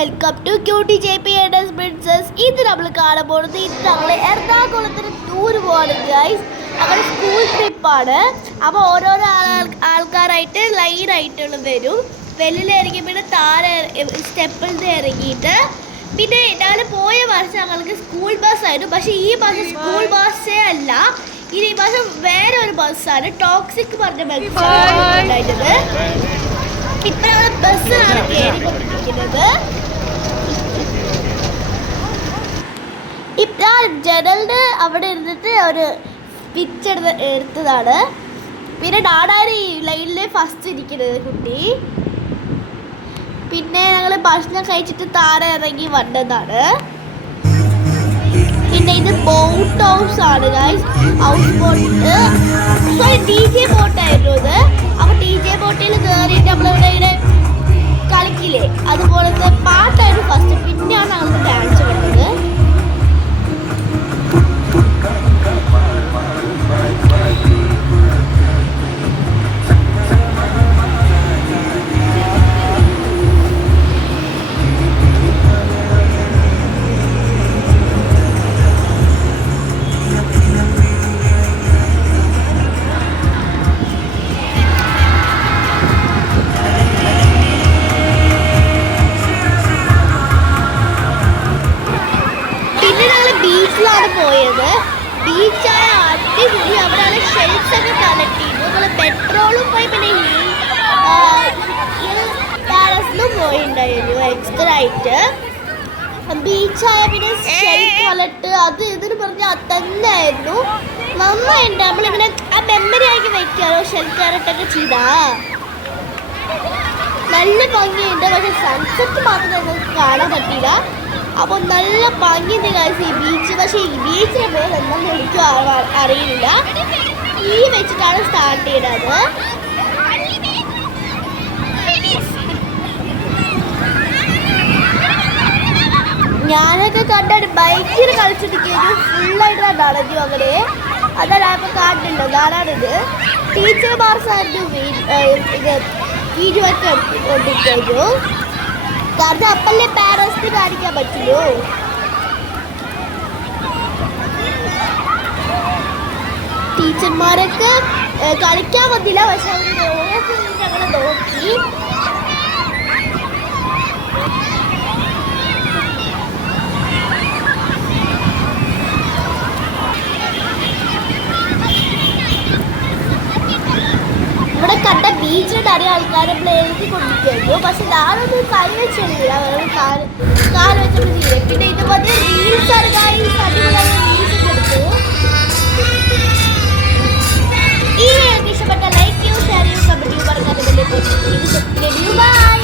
Welcome to cutie JP princess. ഇത് നമ്മൾ കാണാൻ പോകുന്നത് നമ്മൾ എറണാകുളത്തിന് ടൂർ പോവാണ് ഗൈസ്. നമ്മുടെ സ്കൂൾ ട്രിപ്പാണ്. അപ്പോൾ ഓരോരോ ആൾക്കാരായിട്ട് ലൈനായിട്ടുള്ള വരും. വെള്ളിലിറങ്ങി പിന്നെ താഴെ സ്റ്റെപ്പിൽ നിന്ന് ഇറങ്ങിയിട്ട് പിന്നെ ഞങ്ങൾ പോയ വർഷം ഞങ്ങൾക്ക് സ്കൂൾ ബസ്സായിരുന്നു. പക്ഷേ ഈ വർഷം സ്കൂൾ ബസ്സേ അല്ല, ഈ വർഷം വേറെ ഒരു ബസ്സാണ്, ടോക്സിക് പറഞ്ഞ ബസ്സാണ് ഉണ്ടായിരുന്നത്. ഇപ്പൊ ഞങ്ങൾ ബസ്സിലാണ് കയറിക്കൊണ്ടിരിക്കുന്നത്. ഇപ്പം ജനലിന് അവിടെ ഇരുന്നിട്ട് ഒരു പിച്ച് എടുത്തതാണ്. പിന്നെ നാടാണ് ഈ ലൈനിൽ ഫസ്റ്റ് ഇരിക്കുന്നത് കുട്ടി. പിന്നെ ഞങ്ങൾ ഭക്ഷണം കഴിച്ചിട്ട് താഴെ ഇറങ്ങി വന്നതാണ്. പിന്നെ ഇത് ബോട്ട് ഹൗസ് ആണ് guys, house boat. Sorry, DJ ബോട്ടായിരുന്നു ഇത്. അപ്പോൾ DJ ബോട്ടിൽ കയറിയിട്ട് നമ്മളിവിടെ ഇങ്ങനെ കളിക്കില്ലേ, അതുപോലത്തെ പാട്ടായിരുന്നു ഫസ്റ്റ്. പിന്നെയാണ് ഞങ്ങൾക്ക് ഡാൻസ് വന്നത്. പോയത് ബീച്ചായ അടിപൊളി. അവിടെയാണ് ഷെൽസ് ഒക്കെ കളക്ട് ചെയ്തു. നമ്മൾ പെട്രോളും പോയി, പിന്നെ പാലസിലും പോയിണ്ടായിരുന്നു എക്സ്ട്രാ ആയിട്ട്. ബീച്ചായ പിന്നെ ഷെൽ കളക്ട് അത് ഇതിന് പറഞ്ഞാൽ അത് തന്നെ ആയിരുന്നു. നന്നായിട്ടുണ്ട്. നമ്മളിങ്ങനെ ആ മെമ്മറി ആക്കി വെക്കാറോ ഷെൽ കളക്ടൊക്കെ ചെയ്താ നല്ല ഭംഗിയുണ്ട്. പക്ഷെ സൺസെറ്റ് മാത്രമേ നമുക്ക് കാണാൻ പറ്റില്ല. അപ്പോൾ നല്ല ഭംഗിയുണ്ട് ഗൈസ് ഈ ബീച്ച്. പക്ഷേ ഈ ബീച്ചിൻ്റെ പേര് എന്താണെന്ന് എനിക്കും അറിയില്ല. ഈ വെച്ചിട്ടാണ് സ്റ്റാർട്ട് ചെയ്തത്. ഞാനൊക്കെ കണ്ടാണ് ബൈക്കിൽ കളിച്ചിരിക്കുന്നു. ഫുള്ളായിട്ട് നടന്നു അങ്ങനെ. അതാണ് ഇപ്പോൾ കാണുന്നില്ല. അതാണിത്. ടീച്ചർമാർ സാറിന് ഇത് വീഡിയോ ഒക്കെ എടുത്തിരിക്കുന്നു. കാരണം അപ്പല്ലേ പാരൻസിന് കാണിക്കാൻ പറ്റുള്ളൂ. ടീച്ചർമാരൊക്കെ കളിക്കാൻ വന്നില്ല, പക്ഷെ അവർ ഞങ്ങളെ നോക്കി. ഇവിടെ കണ്ട ബീച്ചിൽ നിറയെ ആൾക്കാരെ എഴുതി കൊണ്ടിരിക്കുന്നു. പക്ഷെ ഞാനൊന്നും കൈ വെച്ചില്ല, കാല് വെച്ചപ്പോൾ ചെയ്യും. പിന്നെ ഇത് മതി റീൽസ് അടിപൊളിയായി റീൽസ് എടുത്തു. ഈ ഇഷ്ടപ്പെട്ട ലൈക്ക് ചെയ്യൂ, ഷെയർ ചെയ്യൂ, കമന്റ് ചെയ്യൂ, മറക്കാതെ ബൈ.